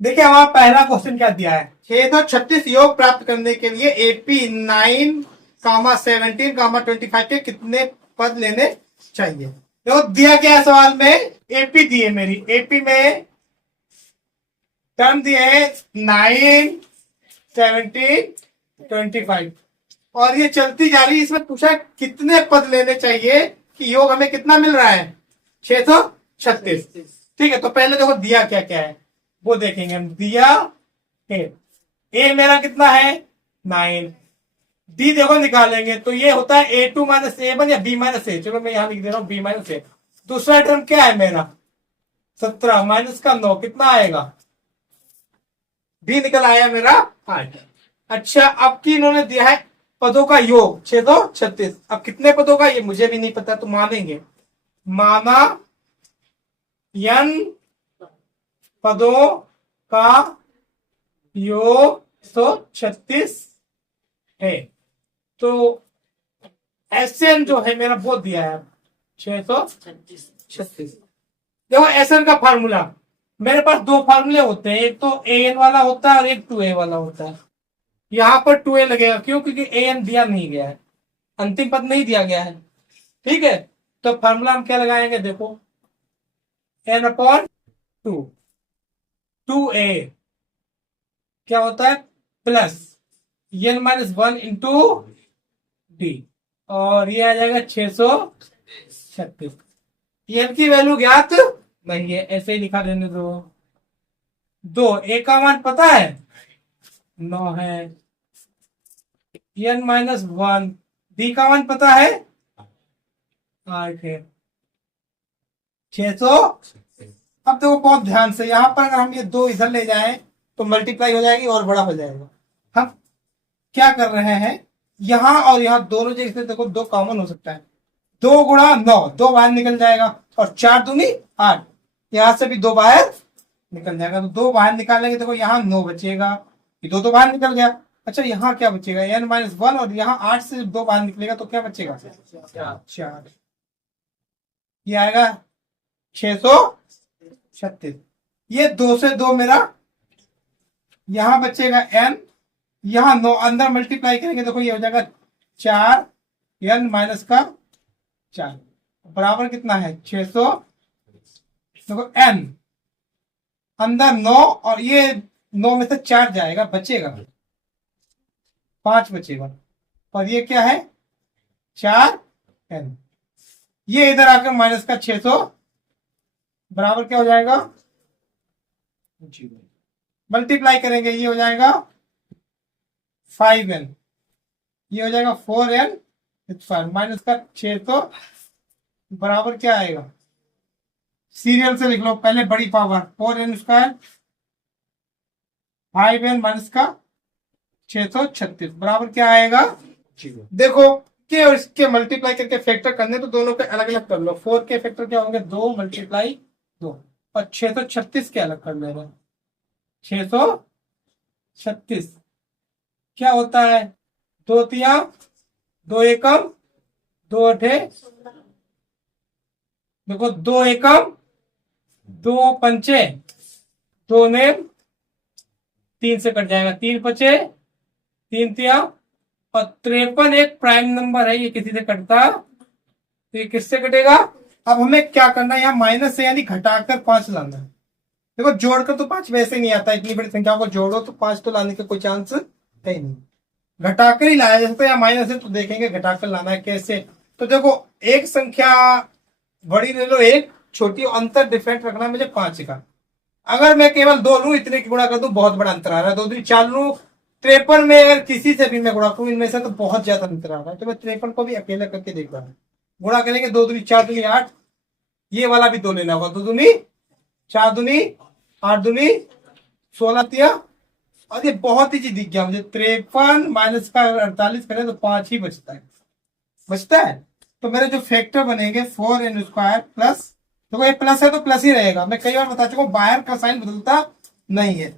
देखिए हमारा पहला क्वेश्चन क्या दिया है, 636 योग प्राप्त करने के लिए एपी 9 कामा 17 कामा 25 के कितने पद लेने चाहिए। तो दिया क्या है सवाल में, एपी दी है, मेरी एपी में टर्म दिए है 9 17 25 और ये चलती जा रही है। इसमें पूछा कितने पद लेने चाहिए कि योग हमें कितना मिल रहा है, 636। ठीक है, तो पहले देखो दिया क्या क्या है वो देखेंगे हम। दिया ए मेरा कितना है 9, डी देखो निकालेंगे तो ये होता है A2 माइनस A1 या B माइनस ए। चलो मैं यहां लिख दे रहा हूं B माइनस ए। दूसरा टर्म क्या है मेरा 17 माइनस का 9 कितना आएगा, B निकल आया मेरा 8। अच्छा अब की इन्होंने दिया है पदों का योग 636। अब कितने पदों का ये मुझे भी नहीं पता, तो मानेंगे माना n पदों का योग 136 है। तो एसएन जो है मेरा वो दिया है 636। देखो एसएन का फार्मूला, मेरे पास दो फार्मूले होते हैं, एक तो एन वाला होता है और एक 2a वाला होता है। यहां पर 2a लगेगा, क्यों, क्योंकि एन दिया नहीं गया है, अंतिम पद नहीं दिया गया है। ठीक है, तो फार्मूला हम क्या लगाएंगे, देखो n अपॉन 2, 2a क्या होता है plus n minus 1 into D, और ये आ जाएगा 636। n की वैल्यू ज्ञात नहीं है, ऐसे ही लिखा देने दो। दो ए का मान पता है 9 है, n माइनस 1 डी का मान पता है 8 है, 600। अब देखो बहुत ध्यान से, यहां पर अगर हम ये दो इधर ले जाएं तो मल्टीप्लाई हो जाएगी और बड़ा हो जाएगा। हम क्या कर रहे हैं, यहां और यहां दोनों जगह से देखो दो कॉमन हो सकता है, 2 गुणा 9, दो बाहर निकल जाएगा, और 4 दूनी 8, यहां से भी दो बाहर निकल जाएगा। तो दो बाहर निकालेंगे, देखो यहाँ 9 बचेगा, ये दो तो बाहर निकल गया। अच्छा यहाँ क्या बचेगा n माइनस 1, और यहाँ 8 से दो बाहर निकलेगा तो क्या बचेगा 4, ये आएगा 636। ये 2 से 2 मेरा, यहां बचेगा n, यहां 9 अंदर मल्टीप्लाई करेंगे, देखो ये हो जाएगा 4 n माइनस का 4 बराबर कितना है 600। देखो n अंदर 9 और ये 9 में से 4 जाएगा, बचेगा 5 बचेगा, और ये क्या है 4n। ये इधर आकर माइनस का 600 बराबर क्या हो जाएगा, मल्टीप्लाई करेंगे, ये हो जाएगा 5n, ये हो जाएगा 4n माइनस का 600 बराबर क्या आएगा, सीरियल से लिख लो पहले बड़ी power 4n square 5n minus का 636 बराबर क्या आएगा। देखो के और इसके मल्टीप्लाई करके फैक्टर करने तो दोनों के अलग अलग कर लो। 4 के फैक्टर क्या होंगे 2 मल्टीप्लाई 2, और 636 के अलग कर लेना। 636 क्या होता है, 2 तिया 2 एकम 2 अठे, देखो 2 एकम 2 पंचे 2 ने 3 से कट जाएगा, 3 बचे 3 तिया, और 53 एक प्राइम नंबर है, ये किसी से कटता तो ये किससे कटेगा। अब हमें क्या करना है, यहाँ माइनस से यानी घटाकर 5 लाना है। देखो जोड़कर तो 5 वैसे ही नहीं आता, इतनी बड़ी संख्या को जोड़ो तो 5 तो लाने का कोई चांस है ही नहीं, घटाकर ही लाया जाता है। या माइनस है तो देखेंगे घटाकर लाना है कैसे। तो देखो एक संख्या बड़ी ले लो, एक छोटी, अंतर डिफरेंट रखना है मुझे 5 का। अगर मैं केवल 2 लू, इतने की गुणा कर दू, बहुत बड़ा अंतर आ रहा है, 2 दूनी 4 लू 53 में, अगर किसी से भी मैं गुणा करूं इनमें से तो बहुत ज्यादा अंतर आ रहा है, तो मैं 53 को भी अकेला करके देख रहा हूं। गुणा करेंगे 2 दूनी 4 दूनी 8, ये वाला भी 2 लेना होगा, 2 दूनी 4 दूनी 8 दूनी 16 तिया, और ये बहुत ही चीज दिख गया मुझे, 53 माइनस का 48 करें तो 5 ही बचता है। तो मेरे जो फैक्टर बनेंगे 4n स्क्वायर प्लस, देखो ये प्लस है तो प्लस ही रहेगा, मैं कई बार बता चुका हूं बाहर का साइन बदलता नहीं है,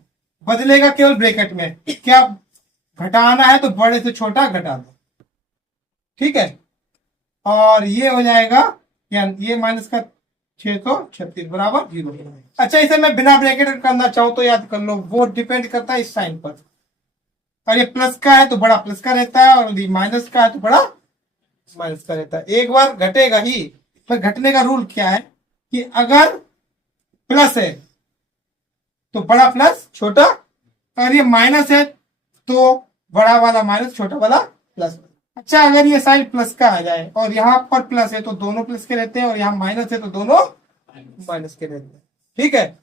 बदलेगा केवल ब्रैकेट में। क्या घटाना है तो बड़े से छोटा घटा दो, ठीक है। और ये हो जाएगा ये माइनस का 636 बराबर 0। अच्छा, इसे मैं बिना ब्रैकेट करना चाहूँ तो याद कर लो, वो डिपेंड करता है इस साइन पर। और ये प्लस का है तो बड़ा प्लस का रहता है, और ये माइनस का है तो बड़ा माइनस का रहता है। एक बार घटेगा ही। पर घटने का रूल क्या है कि अगर प्लस है तो बड़ा प्लस छोटा, अगर ये माइनस है तो बड़ा वाला माइनस छोटा वाला प्लस। अच्छा, अगर ये साइन प्लस का आ जाए और यहाँ पर प्लस है तो दोनों प्लस के रहते हैं, और यहाँ माइनस है तो दोनों माइनस के रहते हैं। ठीक है,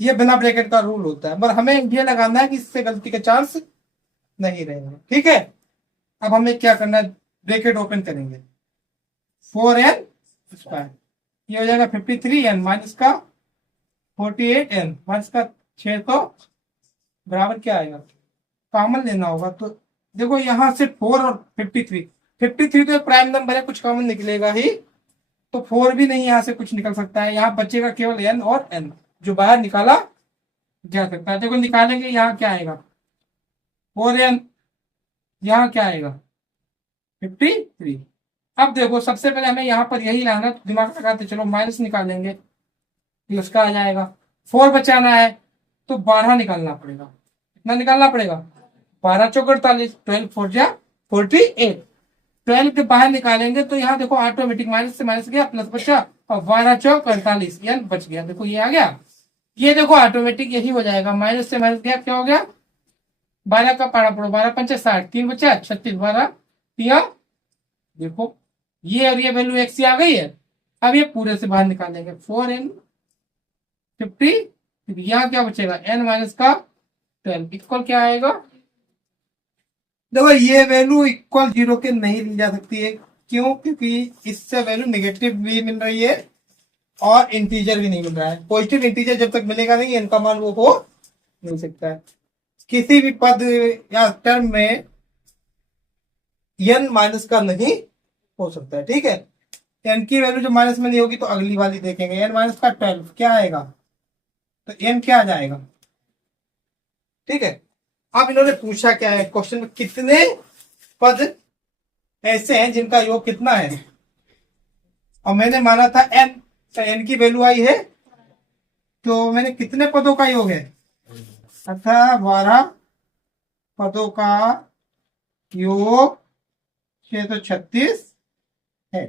ये बिना ब्रैकेट का रूल होता है, पर हमें ये लगाना है कि इससे गलती का चांस नहीं रहेगा। ठीक है, अब हमें क्या करना है, ब्रैकेट ओपन करेंगे, 4n², ये हो जाएगा 53n माइनस का 48n माइनस का 600 बराबर क्या आएगा, कॉमन लेना होगा। तो देखो यहाँ से 4 और 53 तो प्राइम नंबर है, कुछ कॉमन निकलेगा ही, तो 4 भी नहीं, यहाँ से कुछ निकल सकता है, यहाँ बचेगा केवल n और n जो बाहर निकाला जा सकता है। देखो निकालेंगे, यहाँ क्या आएगा 4n, यहाँ क्या आएगा 53। अब देखो सबसे पहले हमें यहाँ पर यही लाना, तो दिमाग लगाते चलो, माइनस निकालेंगे प्लस का आ जाएगा, 4 बचाना है तो 12 निकालना पड़ेगा। कितना निकालना पड़ेगा, 12 चौक 48, 12 4 जा 48, 12 के बाहर निकालेंगे तो यहाँ देखो ऑटोमेटिक माइनस से माइनस गया, प्लस बचा, और 12 चौक 48 यानी बच गया। देखो ये आ गया, ये देखो ऑटोमेटिक यही हो जाएगा, माइनस से माइनस गया क्या हो गया, 12 का पारा पड़ो, 12 पंचे 60, 3 बचा 36, 12 तिया, देखो ये और ये वैल्यू एक सी आ गई है। अब ये पूरे से बाहर निकालेंगे, 4n50, यहाँ क्या बचेगा n माइनस का 12 इक्वल क्या आएगा। देखो ये वैल्यू इक्वल 0 के नहीं ली जा सकती है, क्यों, क्योंकि इससे वैल्यू नेगेटिव भी मिल रही है और इंटीजर भी नहीं मिल रहा है। पॉजिटिव इंटीजर जब तक मिलेगा नहीं, n का मान वो हो नहीं सकता है। किसी भी पद या टर्म में n माइनस का नहीं हो सकता है। ठीक है, n की वैल्यू जो माइनस में नहीं होगी तो अगली वाली देखेंगे, n माइनस का 12 क्या आएगा, तो n क्या आ जाएगा। ठीक है, अब इन्होंने पूछा क्या है क्वेश्चन में, कितने पद ऐसे हैं जिनका योग कितना है, और मैंने माना था n, तो n की वैल्यू आई है, तो मैंने कितने पदों का योग है, अर्थात 12 पदों का योग 636 है।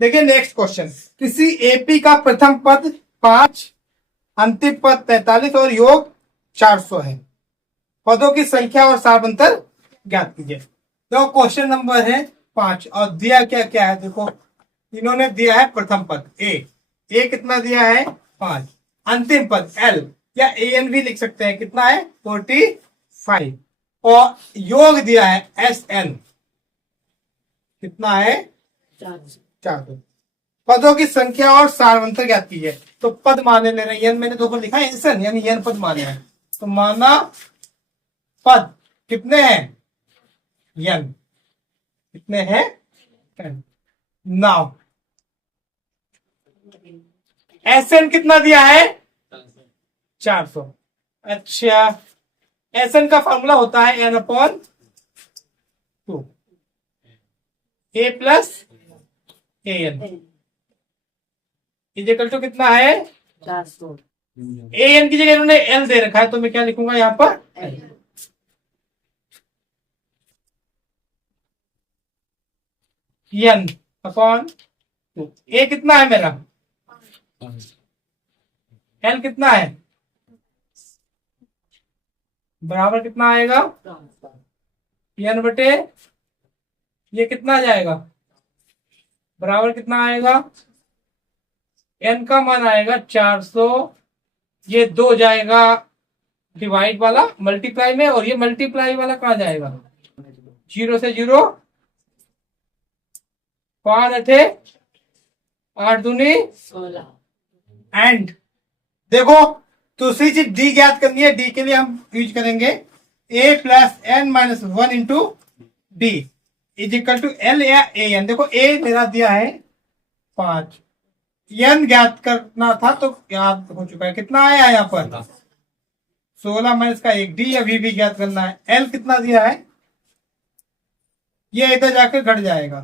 देखिए नेक्स्ट क्वेश्चन, किसी एपी का प्रथम पद 5, अंतिम पद 43 और योग 400 है, पदों की संख्या और सारवंतर ज्ञात कीजिए। तो क्वेश्चन नंबर है 5, और दिया क्या क्या है, देखो इन्होंने दिया है प्रथम पद ए कितना दिया है 5, अंतिम पद l या an भी लिख सकते हैं, कितना है 45, और योग दिया है sn कितना है 400। पदों की संख्या और सारवंतर ज्ञात कीजिए। तो पद माने ले रहे हैं, मैंने देखो लिखा है एन यानी n पद माने हैं, तो माना पद कितने हैं n, कितने हैं n। नाउ एन कितना दिया है 400। अच्छा, एन का फॉर्मूला होता है n/2 a plus an is equal to कितना है 400। an की जगह इन्होंने l दे रखा है, तो मैं क्या लिखूंगा यहाँ पर n/2। a कितना है मेरा, l कितना है, बराबर कितना आएगा n बटे ये कितना आ जाएगा, बराबर कितना आएगा, n का मान आएगा 400, ये 2 जाएगा डिवाइड वाला मल्टीप्लाई में, और ये मल्टीप्लाई वाला कहाँ जाएगा, 0 से 0, 5 8 8 दूनी 16, एंड देखो दूसरी चीज डी ज्ञात करनी है, डी के लिए हम यूज करेंगे a plus n minus 1 into D is equal to l या a n। देखो a मेरा दिया है 5, n ज्ञात करना था तो ज्ञात हो चुका है, कितना आया यहाँ पर 16 माइनस का 1, डी अभी भी ज्ञात करना है, l कितना दिया है, ये इधर जाकर घट जाएगा,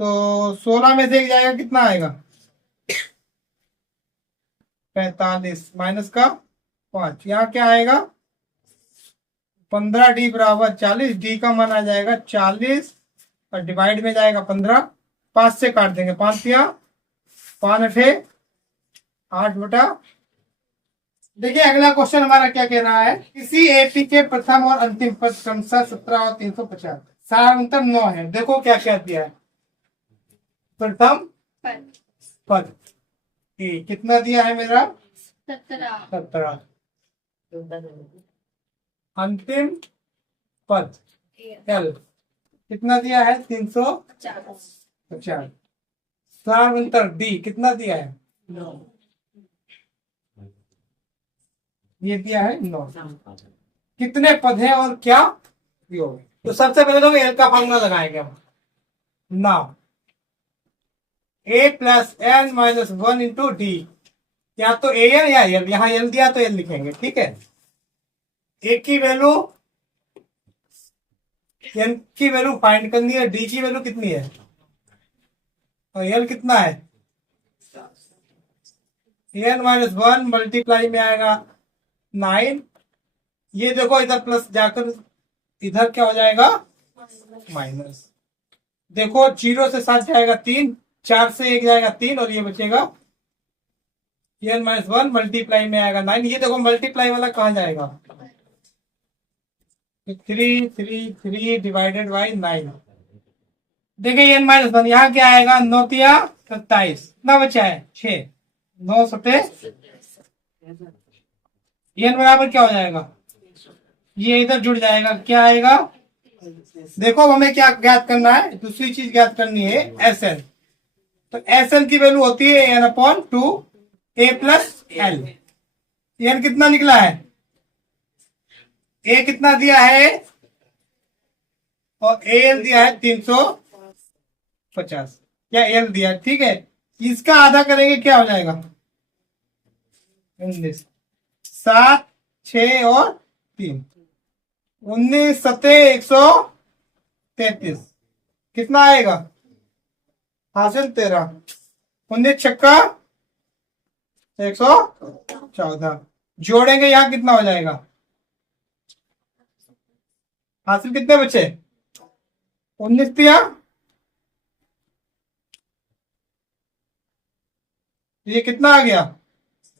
तो 16 में से 1 जाएगा कितना आएगा 45 माइनस का 5, यहाँ क्या आएगा 15D बराबर 40, डी का मान आ जाएगा 40 और डिवाइड में जाएगा 15, 5 से काट देंगे, 5 या 5 अठे 8 बटा। देखिए अगला क्वेश्चन हमारा क्या कह रहा है, किसी एपी के प्रथम और अंतिम पद क्रमशः 17 और 350, सारा अंतर 9 है। देखो क्या क्या दिया है, प्रथम पद कितना दिया है मेरा 17, अंतिम पद एल कितना दिया है 350, सार अंतर डी कितना दिया है 9, ये दिया है 9। कितने पद हैं और क्या योग है? तो सबसे पहले तो एल का फॉर्मूला लगाएंगे हम। Now a plus N minus 1 into d, या तो ए एल या एल, यहाँ एल दिया तो एल लिखेंगे, ठीक है। ए की वैल्यू एन की वैल्यू फाइंड करनी है, डी की वैल्यू कितनी है और एल कितना है, एन माइनस 1 मल्टीप्लाई में आएगा 9, ये देखो इधर प्लस जाकर इधर क्या हो जाएगा माइनस, देखो 0 से 7 जाएगा 3, 4 से 1 जाएगा 3 और ये बचेगा एन माइनस 1 मल्टीप्लाई में आएगा 9, ये देखो मल्टीप्लाई वाला कहाँ जाएगा 3 डिवाइडेड बाई 9। देखिए एन माइनस 1 यहाँ क्या आएगा 9 तिया 27, कितना बचा है 6, 9 सते एन बराबर क्या हो जाएगा, ये इधर जुड़ जाएगा, क्या आएगा, देखो हमें क्या ज्ञात करना है, दूसरी चीज ज्ञात करनी है एस एन। तो एस एन की वैल्यू होती है N upon 2 A plus L. N कितना निकला है, ए कितना दिया है और ए एल दिया है 350, क्या एल दिया, ठीक है। इसका आधा करेंगे क्या हो जाएगा 19, 7 6 और 3, 19 सते 133, कितना आएगा हासिल 13, 19 छक्का 114, जोड़ेंगे यहाँ कितना हो जाएगा, हासिल कितने बचे 19 दिया, ये कितना आ गया,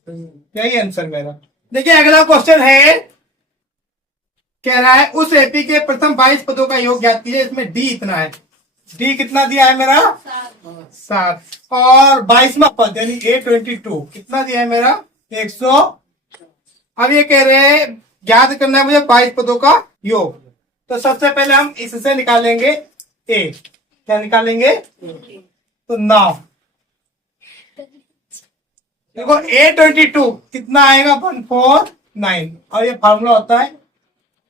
यही आंसर मेरा। देखिए अगला क्वेश्चन है, कह रहा है उस एपी के प्रथम 22 पदों का योग ज्ञात कीजिए, इसमें डी इतना है, डी कितना दिया है मेरा 7 और 22वां पद यानी A22 कितना दिया है मेरा 100। अब ये कह रहे हैं ज्ञात करना है मुझे 22 पदों का योग, तो सबसे पहले हम इससे निकालेंगे ए, क्या निकालेंगे, तो नाउ देखो A22 कितना आएगा 149 और ये फार्मूला होता है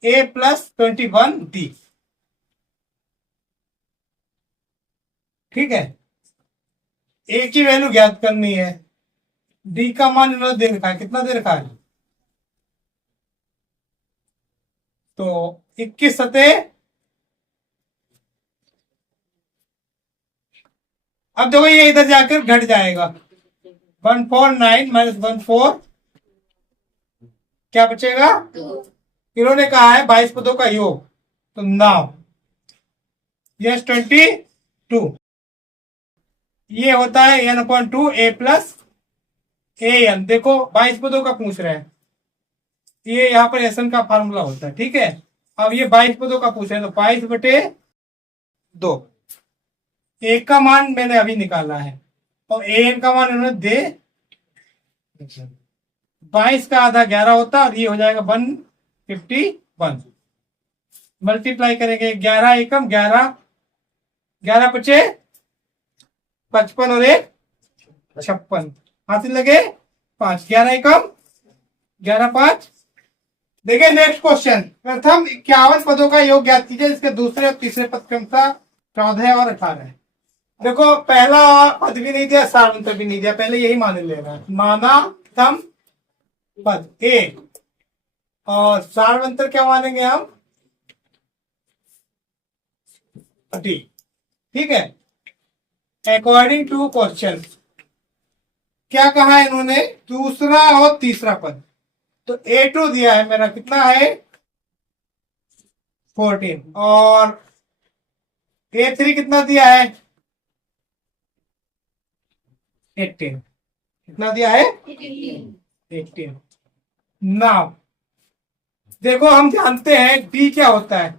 A प्लस 21D, ठीक है। ए की वैल्यू ज्ञात करनी है, डी का मान इन्होंने दे रखा है, कितना दे रखा है, तो 21 सते, अब देखो ये इधर जाकर घट जाएगा 149 माइनस 14, क्या बचेगा, इन्होंने कहा है 22 पदों का योग, तो नाउ यस 22, ये होता है n upon 2 A plus A N, देखो 22 पदों का पूछ रहे हैं, ये यहाँ पर एस एन का फार्मूला होता है, ठीक है। अब ये 22 पदों का पूछ रहे हैं, तो 22 बटे 2, एक का मान मैंने अभी निकाला है और ए एन का मान उन्होंने दे, 22 का आधा 11 होता है और ये हो जाएगा 151, मल्टीप्लाई करेंगे 11 एकम 11, 11 बचे 55 और 1 56, हासिल लगे 5, 11 एकम 11 5। देखिए नेक्स्ट क्वेश्चन, प्रथम 51 पदों का योग ज्ञात कीजिए, इसके दूसरे और तीसरे पद क्रमशः 14 और 18 है। देखो पहला पद भी नहीं दिया, सारांतर भी नहीं दिया, पहले यही मान लेना, माना प्रथम पद ए और सारांतर क्या मानेंगे हम डी, ठीक है। अकॉर्डिंग टू क्वेश्चन क्या कहा है इन्होंने, दूसरा और तीसरा पद। तो A2 दिया है मेरा, कितना है 14, और A3 कितना दिया है 18। कितना दिया है 18। नाउ देखो, हम जानते हैं D क्या होता है,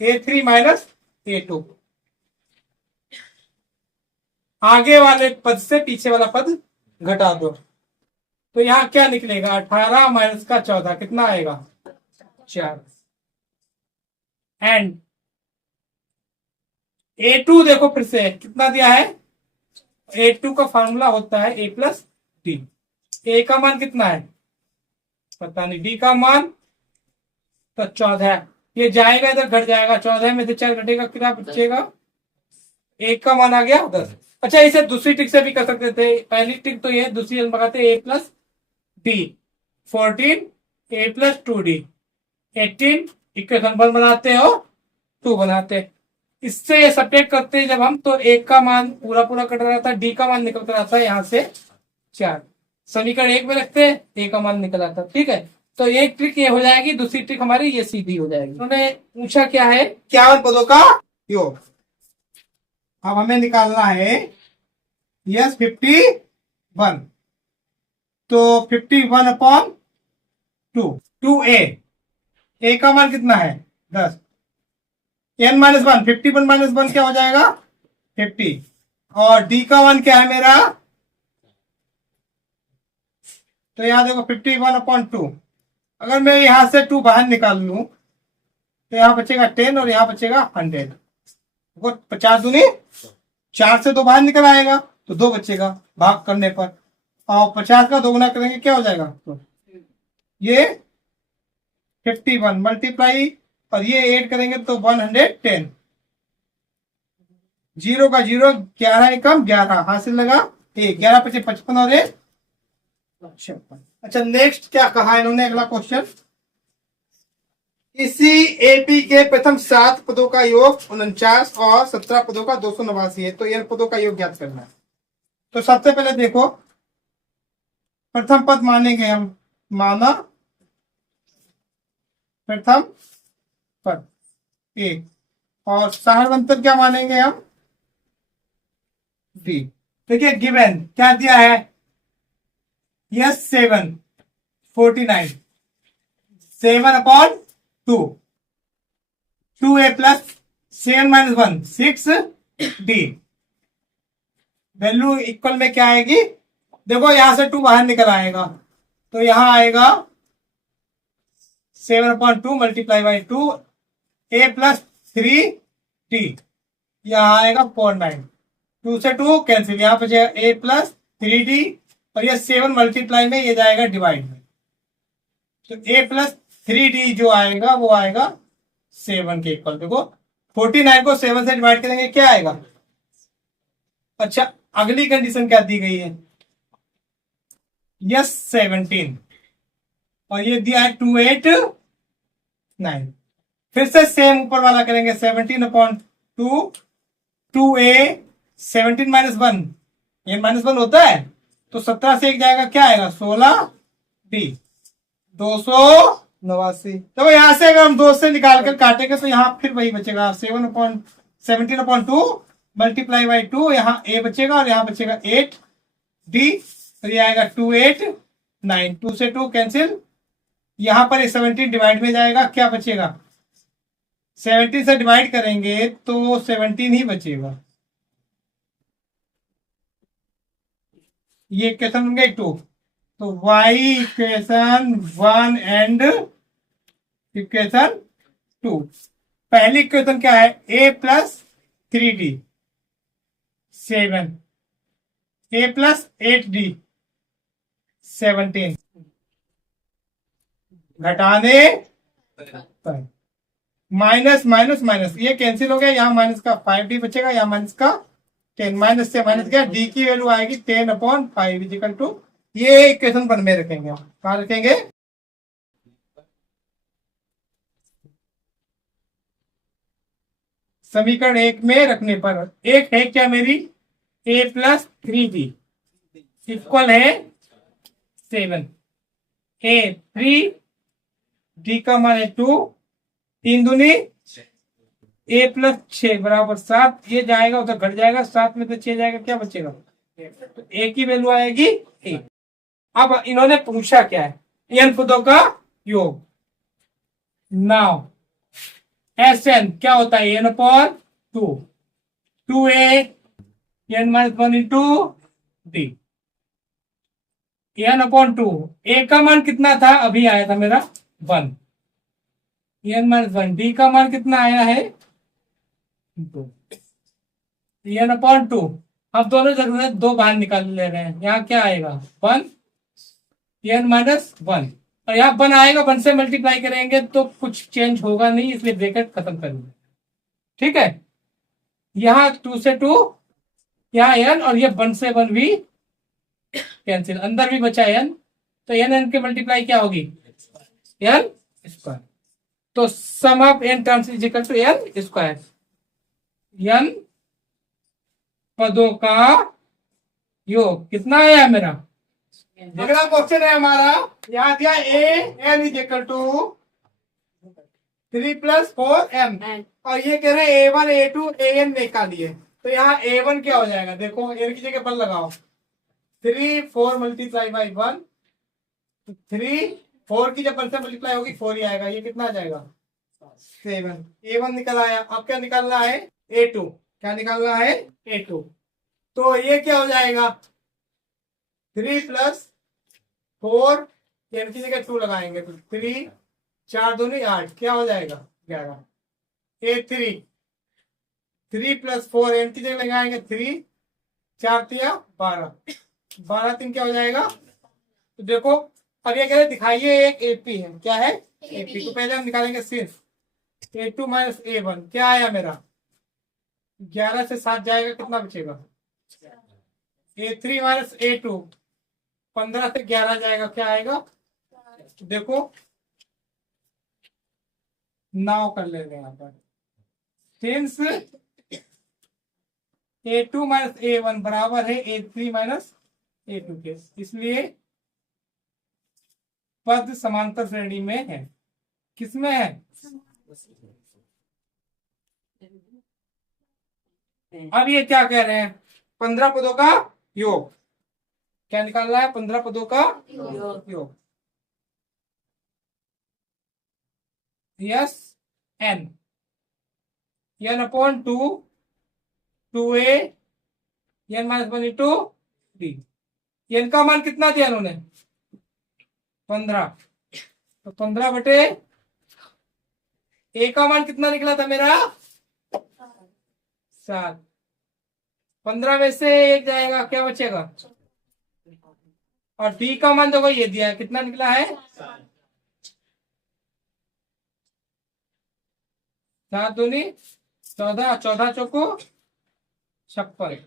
A3 माइनस A2। आगे वाले पद से पीछे वाला पद घटा दो, तो यहां क्या निकलेगा, 18 माइनस का 14 कितना आएगा 4। एंड A2 देखो फिर से कितना दिया है, A2 का फॉर्मूला होता है A प्लस डी। A का मान कितना है पता नहीं, D का मान तो 14, ये जाएगा इधर घट जाएगा, 14 में से 4 घटेगा, कितना बचेगा, एक का मान आ गया 10। अच्छा, इसे दूसरी ट्रिक से भी कर सकते थे, पहली ट्रिक तो ये, दूसरी हम लगाते A plus D, 14 A plus 2D, 18 equation 1 बनाते हो 2 बनाते। इससे सब्ट्रैक्ट करते हैं जब हम, तो एक का मान पूरा पूरा कट रहा था, डी का मान निकल कर आता है यहाँ से 4, समीकरण 1 में रखते हैं, ए का मान निकल आता है। ठीक है, तो एक ट्रिक ये हो जाएगी, दूसरी ट्रिक हमारी ये सीधी हो जाएगी। उन्होंने पूछा क्या है, 51 पदों का योग। अब हमें निकालना है यस 51, तो 51 अपॉन 2, ए का मान कितना है 10, n माइनस 1, 51 माइनस 1 क्या हो जाएगा 50, और d का मान क्या है मेरा, तो यहां देखो 51 अपॉन 2, अगर मैं यहां से 2 बाहर निकाल लूं तो यहां बचेगा 10 और यहां बचेगा 100। देखो 50 दूनी 4 से 2 बाहर निकल आएगा तो 2 बचेगा भाग करने पर, और 50 का 2 गुना करेंगे क्या हो जाएगा, तो ये 51 मल्टीप्लाई और ये ऐड करेंगे तो 110, 0 का 0, 11 कम 11 हासिल लगा 1, 11 पचे 55 और 1 56। अच्छा, नेक्स्ट क्या कहा इन्होंने, अगला क्वेश्चन, इसी एपी के प्रथम 7 पदों का योग 49 और 17 पदों का 289 है, तो इन पदों का योग ज्ञात करना है। तो सबसे पहले देखो, प्रथम पद मानेंगे हम, माना प्रथम पद ए, और सहारवंतर क्या मानेंगे हम डी। देखिए गिवन क्या दिया है, yes 7, 49, 7 upon 2, 2A plus 7 minus 1 6D, value equal में क्या आएगी, देखो यहां से 2 बाहर निकल आएगा तो यहां आएगा 7 upon 2 multiply by 2, A plus 3D, यहां आएगा 49, 2 से 2 कैंसिल, यहां पे A प्लस 3D, और ये 7 मल्टीप्लाई में ये जाएगा डिवाइड में, तो A प्लस 3D जो आएगा वो आएगा 7 के इक्वल। देखो 49 को 7 से डिवाइड करेंगे क्या आएगा। अच्छा, अगली कंडीशन क्या दी गई है, यस 17, और ये दिया है 289, फिर से सेम ऊपर वाला करेंगे 17 अपॉन 2, 2A 17 माइनस 1, ये माइनस 1 होता है तो 17 से 1 जाएगा क्या आएगा 16D, 289। तो यहां से अगर हम 2 से निकाल कर काटेंगे तो यहां फिर वही बचेगा 17/2 मल्टीप्लाई बाई 2, यहाँ A बचेगा और यहाँ बचेगा 8D, तो ये आएगा 289, 2 से 2 कैंसिल, यहां पर 17 डिवाइड में जाएगा, क्या बचेगा 17 से डिवाइड करेंगे तो 17 ही बचेगा, ये इक्वेशन बन गई 2। तो y इक्वेशन 1 एंड इक्वेशन 2, पहली इक्वेशन क्या है, A plus 3D 7, A plus 8D 17, घटाने पर माइनस माइनस माइनस, ये कैंसिल हो गया, यहाँ माइनस का 5D बचेगा, यहाँ माइनस का 10, माइनस से माइनस गया, D की वैल्यू आएगी 10/5 इजिकल टू, ये इक्वेशन 1 में रखेंगे, कहा रखेंगे समीकरण 1 में रखने पर, एक है क्या मेरी A प्लस 3D, इक्वल है 7, ए 3, डी का मान है 2, 3 दूनी ए प्लस 6 बराबर 7, ये जाएगा उधर घट जाएगा, 7 में से 6 जाएगा, क्या बचेगा? तो ए की वैल्यू आएगी ए। अब इन्होंने पूछा क्या है? एन पदों का योग। नाउ एस एन क्या होता है? N upon 2, 2a N minus 1 into D, N upon 2। A का मान कितना था? अभी आया था मेरा 1, एन माइनस 1। डी का मान कितना आया है? 2, एन अपॉन 2। अब दोनों जगह से 2 बाहर निकाल ले रहे हैं, यहाँ क्या आएगा? 1 एन माइनस 1, और यहाँ 1 आएगा, 1 से मल्टीप्लाई करेंगे तो कुछ चेंज होगा नहीं, इसलिए ब्रैकेट खत्म करेंगे। ठीक है, यहाँ 2 से 2, यहाँ एन, और ये 1 से 1 भी कैंसिल, अंदर भी बचा एन, तो एन एन के मल्टीप्लाई क्या होगी? N square. तो sum of n terms is equal to n square. एन पदों का योग कितना आया मेरा? अगला क्वेश्चन है हमारा, यहाँ दिया a N is equal to 3 + 4m, और ये कह रहे हैं A1 A2 AN निकालिए। तो यहाँ A1 क्या हो जाएगा? देखो एन की जगह 1 लगाओ, 3 4 मल्टीप्लाई बाई 1, 3 4 की जब 1 से मल्टीप्लाई होगी 4 ही आएगा, ये कितना आ जाएगा? 7। A1 निकल आया। अब क्या निकालना है? A2। क्या निकालना है? A2। तो ये क्या हो जाएगा? 3 + 4, एन की जगह 2 लगाएंगे तो 3 4 दूनी 8, क्या हो जाएगा? 11। A3 3 + 4 एन की जगह लगाएंगे 3 4 तिया 12, 12 3 क्या हो जाएगा? तो देखो अब ये कह रहे दिखाइए एक एपी है, क्या है? एपी। तो पहले हम निकालेंगे सिर्फ A2 - A1, क्या आया मेरा? 11 से 7 जाएगा, कितना बचेगा? A3 - A2, 15 से 11 जाएगा, क्या आएगा? देखो नाव कर लेंगे यहाँ पर, सिंस A2 - A1 बराबर है A3 - A2 के, इसलिए पद समांतर श्रेणी में है। किसमें है? अब ये क्या कह रहे हैं? 15 पदों का योग। क्या निकालना है? 15 पदों का योग। S N, N upon 2, 2a N minus 1 into D. N का मान कितना दिया इन्होंने? 15। तो 15 बटे ए का मान कितना निकला था मेरा? 7। 15 में से 1 जाएगा, क्या बचेगा? और डी का मान देखो ये दिया है, कितना निकला है? 7 दूनी 14, 14 चौको 56,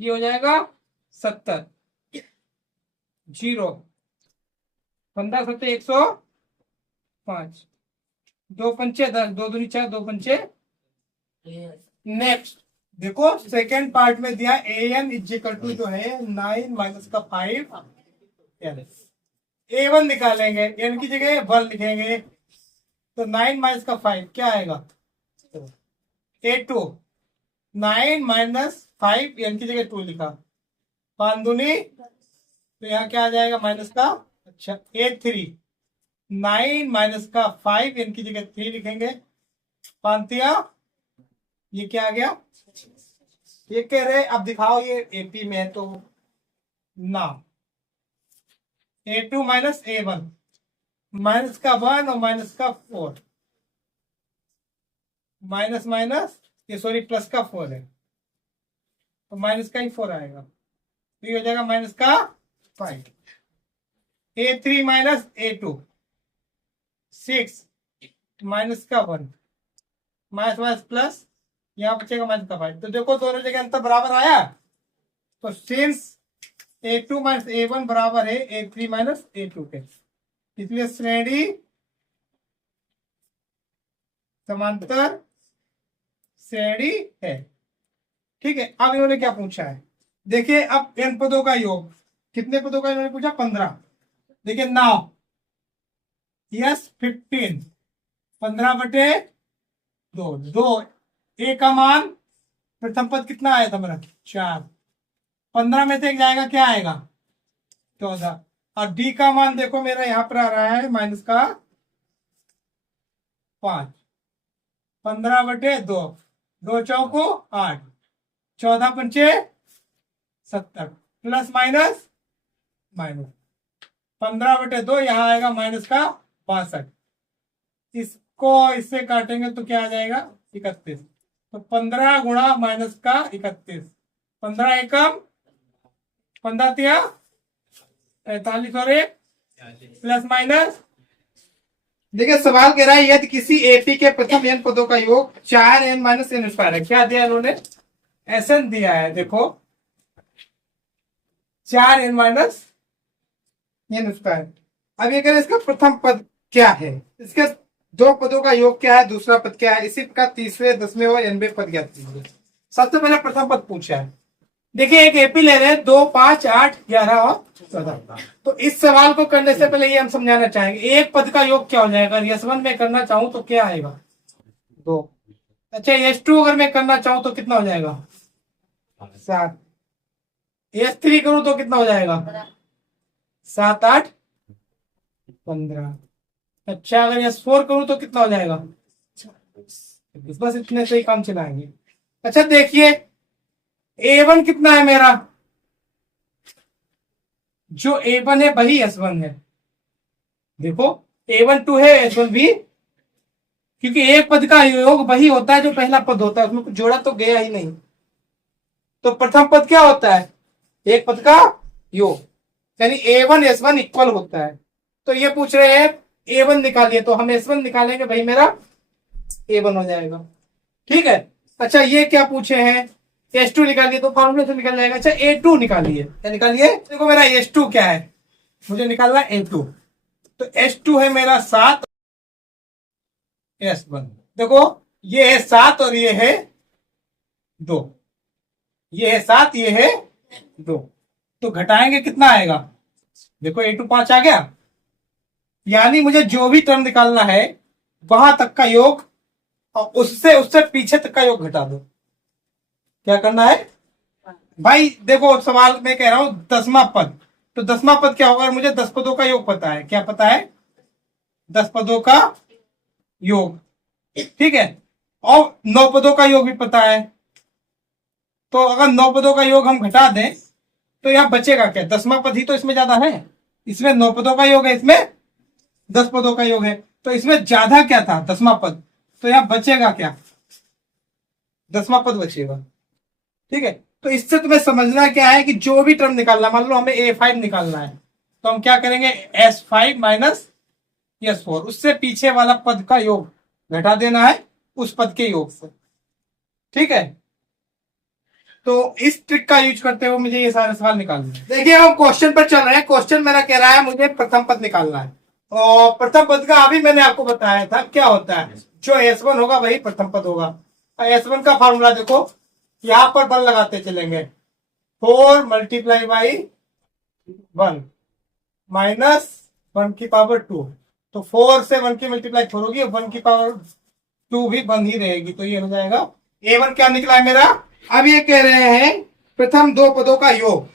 ये हो जाएगा 70, 0, 15 7 105, 2 पंचे 10, 2 दूनी 4, 2 पंचे। नेक्स्ट देखो सेकेंड पार्ट में दिया an इज इक्वल टू जो है 9 माइनस का 5 A1 निकालेंगे, n की जगह 1 लिखेंगे, तो 9 माइनस का 5 क्या आएगा? A2 9 माइनस 5, n की जगह 2 लिखा, 5 दूनी, तो यहाँ क्या आ जाएगा? माइनस का। अच्छा A3 9 माइनस का 5, n की जगह 3 लिखेंगे, 5 तिया, ये क्या आ गया? ये कह रहे अब दिखाओ ये एपी में है तो ना। A2 - A1, माइनस का 1 और माइनस का 4, माइनस माइनस ये सॉरी प्लस का 4 है, तो माइनस का ही 4 आएगा, तो ये हो जाएगा माइनस का 5। A3 - A2 6 माइनस का 1, माइनस माइनस प्लस, यहाँ बचेगा माइनस का 5। तो देखो दोनों जगह अंतर बराबर आया, तो सिंस A2 - A1 बराबर है A3 - A2 के, इसलिए श्रेणी समांतर श्रेणी है। ठीक है, अब इन्होंने क्या पूछा है? देखिए अब n पदों का योग, कितने पदों का इन्होंने पूछा? 15। देखिए नाउ यस 15, 15/2, 2 a का मान प्रथम पद कितना आया था मेरा? 4। 15 में से एक जाएगा, क्या आएगा? 14। और d का मान देखो मेरा यहां पर आ रहा है माइनस का 5। 15/2, 2 चौको 8, 14 × 70, प्लस माइनस माइनस 15/2, यहाँ आएगा माइनस का 62। इसको इससे काटेंगे तो क्या आ जाएगा? 31। तो 15 गुणा माइनस का 31, 15 एकम 15 तिया 45 और 1 प्लस माइनस। देखिए सवाल कह रहा है यदि किसी एपी के प्रथम n पदों का योग 4n - n² है। क्या दिया इन्होंने? Sn दिया है। देखो 4n - n²। अब ये कह रहे हैं इसका प्रथम पद क्या है, इसके दो पदों का योग क्या है, दूसरा पद क्या है, इसी प्रकार तीसरे, 10वें और 90वें पद ज्ञात कीजिए। सबसे पहले प्रथम पद पूछा है। देखिए एक एपी ले रहे हैं 2, 5, 8, 11 और 14। तो इस सवाल को करने से पहले ये हम समझाना चाहेंगे एक पद का योग क्या हो जाएगा। S1 में करना चाहूं तो क्या आएगा? 2। अच्छा S2 अगर मैं करना चाहूं तो कितना हो जाएगा? 7। S3 करूं तो कितना हो जाएगा? 7, 8, 15। अच्छा अगर S4 करूं तो कितना हो जाएगा? बस इतने से ही काम चलाएंगे। अच्छा देखिए A1 कितना है मेरा? जो A1 है वही S1 है। देखो A1 2 है, S1 भी, क्योंकि एक पद का योग वही होता है जो पहला पद होता है, उसमें कुछ जोड़ा तो गया ही नहीं। तो प्रथम पद क्या होता है? एक पद का योग, यानी A1 S1 इक्वल होता है। तो ये पूछ रहे हैं A1 निकालिए, तो हम S1 निकालेंगे, भाई मेरा A1 हो जाएगा। ठीक है। अच्छा ये क्या पूछे हैं? S2 निकालिए, तो फॉर्मूले से निकल जाएगा। अच्छा A2 निकालिए, क्या निकालिए? देखो मेरा S2 क्या है, मुझे निकालना है A2। तो S2 है मेरा 7, S1 देखो ये है 7 और ये है 2, ये है 7, ये है 2। तो घटाएंगे कितना आएगा? देखो A2 5 आ गया, यानी मुझे जो भी टर्म निकालना है वहां तक का योग और उससे उससे पीछे तक का योग घटा दो। क्या करना है भाई? देखो सवाल में कह रहा हूं 10वां पद, तो 10वां पद क्या होगा? मुझे 10 पदों का योग पता है। क्या पता है? 10 पदों का योग। ठीक है। और 9 पदों का योग भी पता है। तो अगर 9 पदों का योग हम घटा दें तो यहां बचेगा क्या? 10वां पद ही तो इसमें ज्यादा है, इसमें 9 पदों का योग है, इसमें 10 पदों का योग है। तो इसमें ज्यादा क्या था? 10वां पद। तो यहां बचेगा क्या? 10वां पद बचेगा। ठीक है। तो इससे तुम्हें समझना क्या है कि जो भी टर्म निकालना, मान लो हमें A5 निकालना है, तो हम क्या करेंगे? S5 - S4, उससे पीछे वाला पद का योग घटा देना है उस पद के योग से। ठीक है। तो इस ट्रिक का यूज करते हुए मुझे ये सारे सवाल निकालने हैं। देखिए हम क्वेश्चन पर चल रहे हैं। क्वेश्चन मेरा कह रहा है मुझे प्रथम पद निकालना है, और प्रथम पद का अभी मैंने आपको बताया था क्या होता है। जो S1 होगा वही प्रथम पद होगा। S1 का फॉर्मूला देखो, यहां पर बल लगाते चलेंगे। 4 × 1 माइनस 1⁻²। तो 4 से 1 की मल्टीप्लाई 4 होगी, 1⁻² भी 1 ही रहेगी। तो ये हो जाएगा A1 क्या निकला है मेरा? अब ये कह रहे हैं प्रथम दो पदों का योग।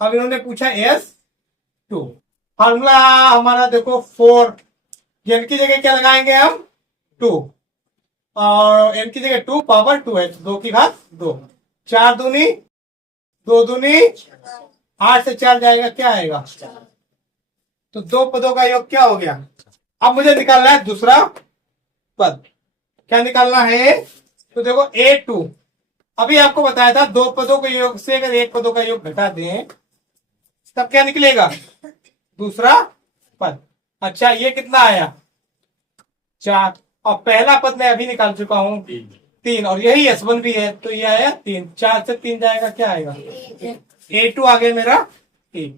अब इन्होंने पूछा S2। फॉर्मूला हमारा देखो 4, n की जगह क्या लगाएंगे हम? 2, और n की जगह 2 पावर 2 है, 2 की घात 2, 4 दूनी 2 दूनी 8 से 4 जाएगा, क्या आएगा? तो दो पदों का योग क्या हो गया? अब मुझे निकालना है दूसरा पद। क्या निकालना है? तो देखो A2, अभी आपको बताया था दो पदों के योग से अगर एक पदों का योग घटा दें तब क्या निकलेगा? दूसरा पद। अच्छा ये कितना आया? 4, और पहला पद मैं अभी निकाल चुका हूं 3, और यही S1 भी है, तो ये आया 3, 4 से 3 जाएगा, क्या आएगा? A2 आ गया मेरा 1।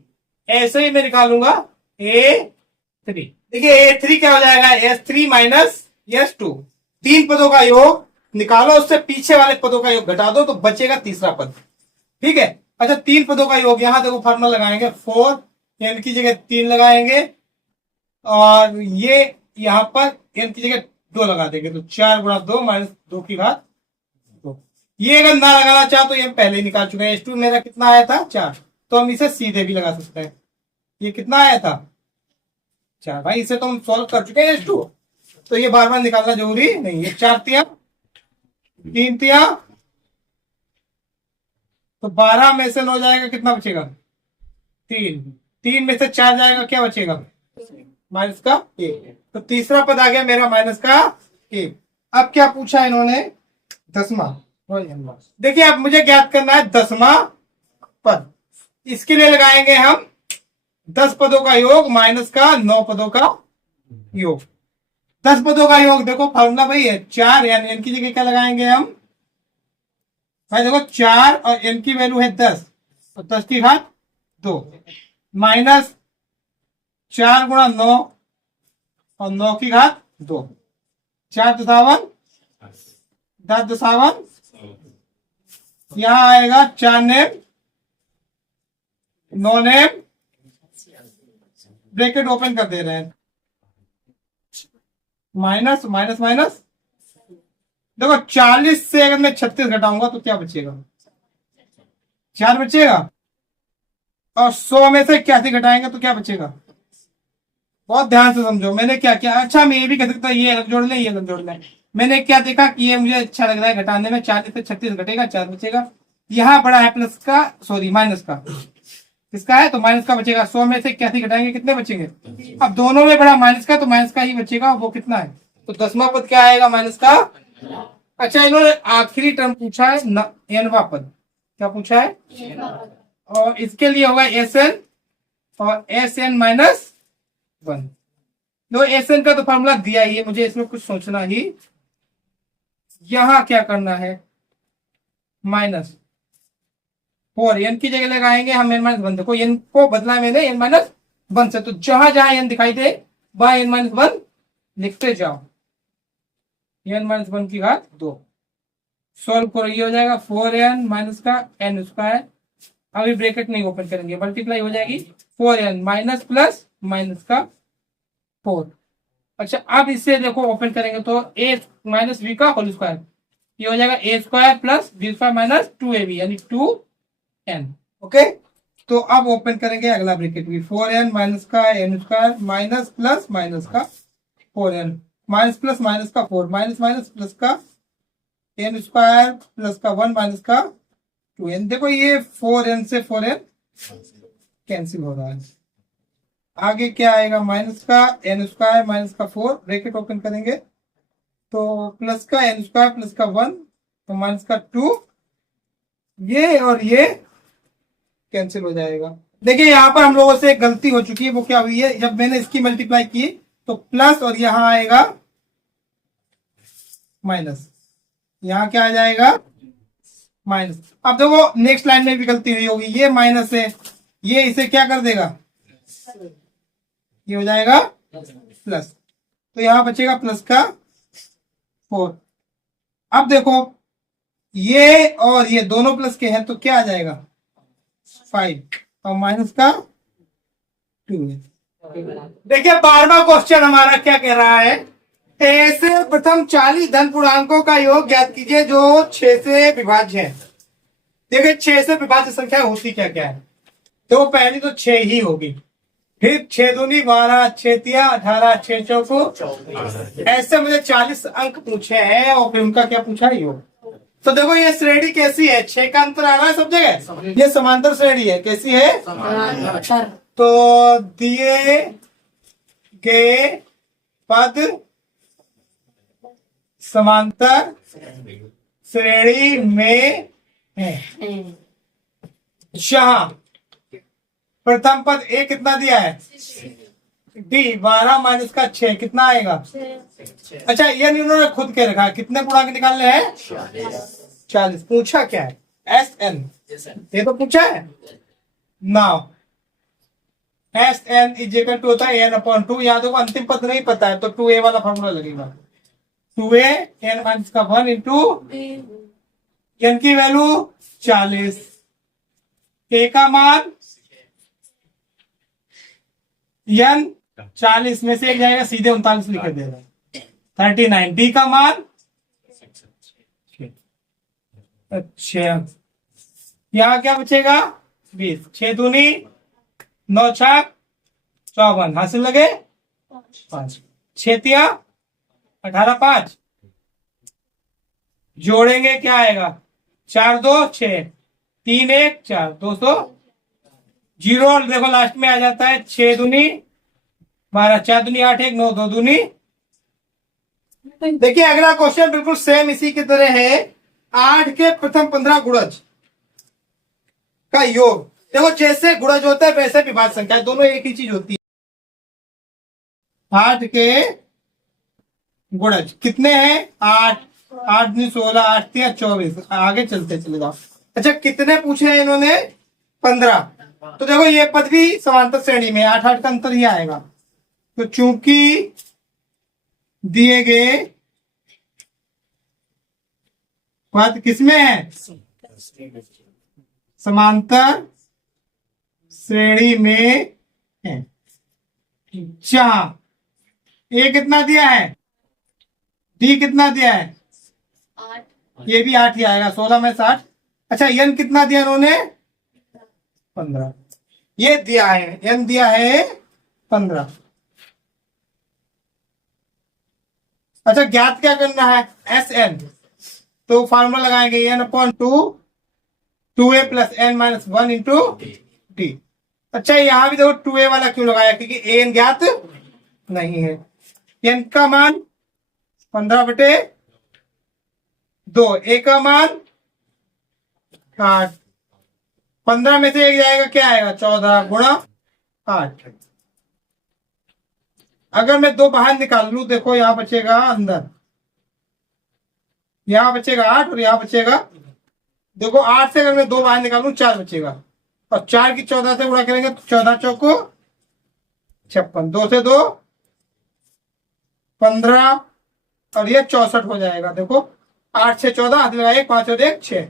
ऐसे ही मैं निकालूंगा A3। देखिए A3 क्या हो जाएगा? S3 - S2, 3 पदों का योग निकालो, उससे पीछे वाले पदों का योग घटा दो, तो बचेगा तीसरा पद। ठीक है। अच्छा, 3 पदों का योग, यहां देखो फार्मूला लगाएंगे 4, एन की जगह 3 लगाएंगे, और ये यहां पर एन की जगह 2 लगा देंगे, तो 4 गुणा 2 माइनस 2 की घात 2। ये अगर ना लगाना चाह तो ये हम पहले ही निकाल चुके हैं। H2 मेरा कितना आया था? 4। तो हम इसे सीधे भी लगा सकते हैं। ये कितना आया था? 4। भाई इसे तो हम सॉल्व कर चुके हैं H2, तो ये बार बार निकालना जरूरी नहीं है। 4 तिया 3 तिया, तो 12 में से 9 जाएगा, कितना बचेगा? 3। 3 में से 4 जाएगा, क्या बचेगा? माइनस का 1। तो तीसरा पद आ गया मेरा माइनस का 1। अब क्या पूछा इन्होंने? 10वां। देखिए अब मुझे ज्ञात करना है 10वां पद। इसके लिए लगाएंगे हम 10 पदों का योग माइनस का 9 पदों का योग। 10 पदों का योग देखो फॉर्मूला वही है 4, यानी एन की जगह क्या लगाएंगे हम? भाई देखो 4 और एन की वैल्यू है 10, तो 10 की घात 2 माइनस 4 गुणा 9 और 9 की घात 2। 4 दशावन 10 दशावन, यहां आएगा 4 नेम 9 नेम, ब्रैकेट ओपन कर दे रहे हैं, माइनस माइनस माइनस। देखो 40 से अगर मैं 36 घटाऊंगा तो क्या बचेगा? 4 बचेगा, और 100 में से 81 घटाएंगे तो क्या बचेगा? बहुत ध्यान से समझो मैंने क्या किया। अच्छा मैं ये भी कह सकता ये अलग जोड़ लें, ये अलग जोड़ लें। मैंने क्या देखा कि ये मुझे अच्छा लग रहा है घटाने में, 40 से 36 घटेगा, 4 बचेगा। यहां बड़ा है प्लस का, सॉरी माइनस का, किसका है? तो माइनस का बचेगा। 100 में से 81 घटाएंगे, कितने बचेंगे? अब दोनों में बड़ा माइनस का, तो माइनस का ही बचेगा, वो कितना है? तो 10वां पद क्या आएगा? माइनस का। अच्छा इन्होंने आखिरी टर्म पूछा है nवां पद। क्या पूछा है? और इसके लिए होगा Sn और Sn माइनस 1। तो Sn का तो फॉर्मूला दिया ही है, मुझे इसमें कुछ सोचना ही। यहां क्या करना है? माइनस 4, एन की जगह लगाएंगे हम n माइनस 1। देखो एन को बदला मैंने n माइनस 1 से, तो जहां जहां n दिखाई दे वहां n माइनस 1 लिखते जाओ। n माइनस 1 की घात 2। सॉल्व करो, ये हो जाएगा 4n माइनस का n स्क्वायर। अभी ब्रैकेट नहीं ओपन करेंगे, मल्टीप्लाई हो जाएगी 4n माइनस प्लस माइनस का 4। अच्छा अब इससे देखो ओपन करेंगे तो a माइनस बी का होल स्क्वायर, ये हो जाएगा a square plus B square minus 2ab यानी 2n। ओके, तो अब ओपन करेंगे अगला ब्रैकेट भी, 4n माइनस का n square minus plus minus का 4n माइनस प्लस माइनस का 4 माइनस माइनस प्लस का n स्क्वायर प्लस का 1 माइनस का 2n। देखो ये 4n से 4n कैंसिल हो रहा है। आगे क्या आएगा? माइनस का n स्क्वायर माइनस का 4, ब्रैकेट ओपन करेंगे तो प्लस का n स्क्वायर प्लस का 1, तो माइनस का 2, ये और ये कैंसिल हो जाएगा। देखिए यहाँ पर हम लोगों से एक गलती हो चुकी है, वो क्या हुई है? जब मैंने इसकी मल्टीप्लाई की तो प्लस, और यहां आएगा माइनस, यहां क्या आ जाएगा? माइनस। अब देखो नेक्स्ट लाइन में भी गलती हुई होगी, ये माइनस है, ये इसे क्या कर देगा? ये हो जाएगा प्लस, तो यहां बचेगा प्लस का 4। अब देखो ये और ये दोनों प्लस के हैं, तो क्या आ जाएगा? 5 और माइनस का 2। देखिए 12वां क्वेश्चन हमारा क्या कह रहा है? ऐसे प्रथम 40 धन पूर्णांकों का योग ज्ञात कीजिए जो 6 से विभाज्य है। देखिए 6 से विभाज्य संख्या होती क्या क्या है? तो पहली तो 6 ही होगी, फिर 6 दूनी 12, 6 तिया 18, 6 चौको, ऐसे मुझे 40 अंक पूछे हैं, और फिर उनका क्या पूछा है? योग। तो देखो ये श्रेणी कैसी है? 6 का अंतर आ रहा है सब जगह, ये समांतर श्रेणी है। कैसी है? तो दिए गए पद समांतर श्रेणी में है, जहां प्रथम पद ए कितना दिया है? डी 12 माइनस का 6 कितना आएगा? अच्छा ये इन्होंने खुद के रखा, कितने पूर्णांक निकालने हैं? 40। पूछा क्या है? एस एन, ये तो पूछा है। Now S N is equal to होता है एन अपॉन 2। यहाँ देखो अंतिम पद नहीं पता है, तो 2a वाला फॉर्मूला लगेगा, 2a n माइनस का 1 इंटू एन की वैल्यू 40 ए का मान n 40 में से एक जाएगा, सीधे 39 लिख देगा, 39। डी का मान, अच्छा यहाँ क्या बचेगा 20, 6 दूनी 9 छक 54, हासिल लगे 5, 6 तिया 18, 5 जोड़ेंगे क्या आएगा, 4 2 6, 3 1 4, 200 जीरो। और देखो लास्ट में आ जाता है 6 दूनी 12, 4 दूनी 8 1 9, 2 दूनी। देखिए अगला क्वेश्चन बिल्कुल सेम इसी की तरह है, 8 के प्रथम 15 गुणज का योग। देखो जैसे गुणज होता है वैसे विभाज्य संख्या, दोनों एक ही चीज होती है। 8 के गुणज कितने हैं, 8 8 दूनी 16, 8 तिया 24, आगे चलते चले जाओ। अच्छा कितने पूछे हैं इन्होंने, 15। तो देखो ये पद भी समांतर श्रेणी में 8 8 का अंतर ही आएगा। तो चूंकि दिए गए पद किसमें है, समांतर श्रेणी में है। जहां ए कितना दिया है, डी कितना दिया है 8, ये भी 8 ही आएगा, 16 में 60। अच्छा एन कितना दिया इन्होंने 15, ये दिया है एन दिया है 15। अच्छा ज्ञात क्या करना है, एस एन, तो फार्मूला लगाएंगे N upon 2 2a plus N minus 1 into T. अच्छा यहां भी देखो 2a वाला क्यों लगाया, क्योंकि एन ज्ञात नहीं है। एन का मान 15/2, ए का मान 8, 15 में से एक जाएगा क्या आएगा 14 गुणा 8। अगर मैं 2 बाहर निकाल लू, देखो यहां बचेगा अंदर, यहां बचेगा 8 और यहां बचेगा, देखो 8 से अगर मैं 2 बाहर निकालू 4 बचेगा, और 4 की 14 से गुणा करेंगे तो 14 चौको 56, 2 से 2 15 और ये 64 हो जाएगा। देखो 8 से 14 हाथ लगाए, 5 और 1 6,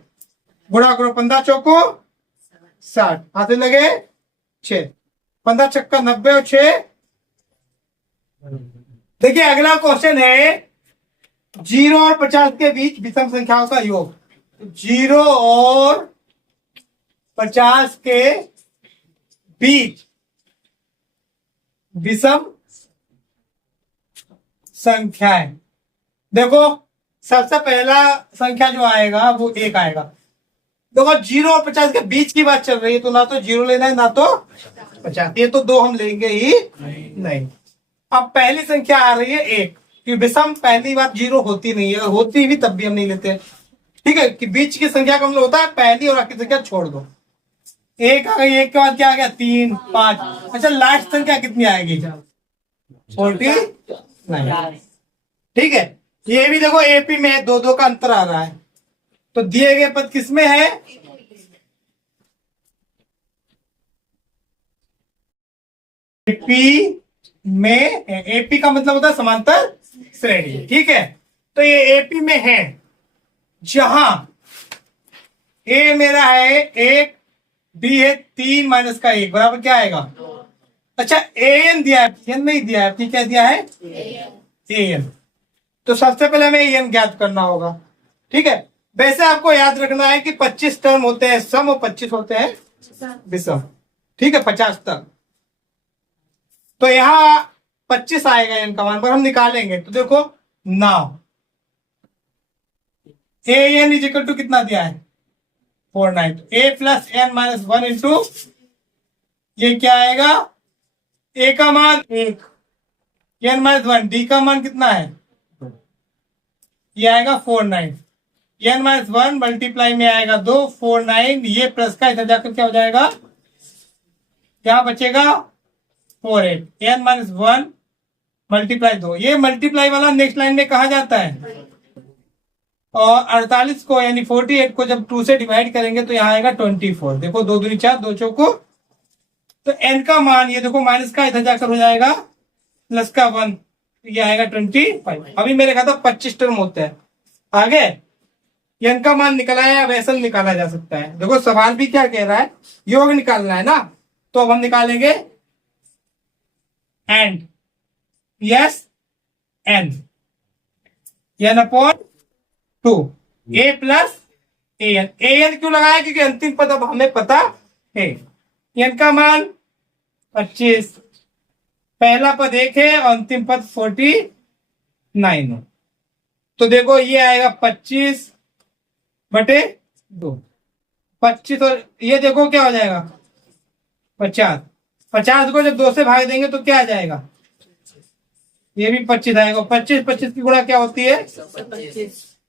गुणा करो 15 चौको 60, हाथ लगे 6, 15 छक्का 90 और 6। देखिए अगला क्वेश्चन है 0 और 50 के बीच विषम संख्याओं का योग। 0 और 50 के बीच विषम संख्याएं। देखो सबसे पहला संख्या जो आएगा वो 1 आएगा। देखो 0 और 50 के बीच की बात चल रही है, तो ना तो 0 लेना है ना तो 50, ये तो 2 हम लेंगे ही नहीं। अब पहली संख्या आ रही है 1, कि विषम पहली बात 0 होती नहीं है, होती भी तब भी हम नहीं लेते। ठीक है, कि बीच की संख्या का मतलब होता है पहली और आखिरी संख्या छोड़ दो। 1 आ गई, 1 के बाद क्या आ गया 3 5। अच्छा लास्ट संख्या कितनी आएगी 49। ठीक है, ये भी देखो एपी में 2 2 का अंतर आ रहा है, तो दिए गए पद किसमें है, एपी में। एपी का मतलब होता है समांतर श्रेणी। ठीक है, तो ये एपी में है, जहां ए मेरा है 1, बी है 3 माइनस का 1 बराबर क्या आएगा। अच्छा एन दिया है, एन नहीं दिया है, क्या दिया है एन। तो सबसे पहले हमें एन ज्ञात करना होगा। ठीक है, वैसे आपको याद रखना है कि 25 टर्म होते हैं सम और 25 होते हैं विषम। ठीक है 50 तक, तो यहां 25 आएगा एन का मान, पर हम निकालेंगे तो देखो now A N is equal to कितना दिया है 49, A plus N minus 1 into ये क्या आएगा, ए का मान 1, एन माइनस 1, डी का मान कितना है ये आएगा 49, एन माइनस 1 मल्टीप्लाई में आएगा 2 49, ये प्लस का इधर जाकर क्या हो जाएगा, क्या बचेगा 48, एन माइनस 1 मल्टीप्लाई 2, ये मल्टीप्लाई वाला नेक्स्ट लाइन में कहा जाता है। और 48 को यानी 48 को जब 2 से डिवाइड करेंगे तो यहाँ आएगा 24। देखो 2 दूनी 4, 2 चौको, तो एन का मान ये देखो माइनस का इधर जाकर हो जाएगा प्लस का 1, ये आएगा 25। अभी मेरे खाता 25 टर्म होते हैं। आगे एन का मान निकला है, अब एस एन निकाला जा सकता है। देखो सवाल भी क्या कह रहा है, योग निकालना है ना, तो अब हम निकालेंगे and S N, N upon 2 A plus N. N क्यों लगाया, क्योंकि अंतिम पद अब हमें पता है। एन का मान 25, पहला पद 1 है और अंतिम पद 49 है। तो देखो ये आएगा 25/2, 25 और ये देखो क्या हो जाएगा 50। 50 को जब 2 से भाग देंगे तो क्या आ जाएगा, ये भी 25 आएगा। 25 25 की गुणा क्या होती है 125।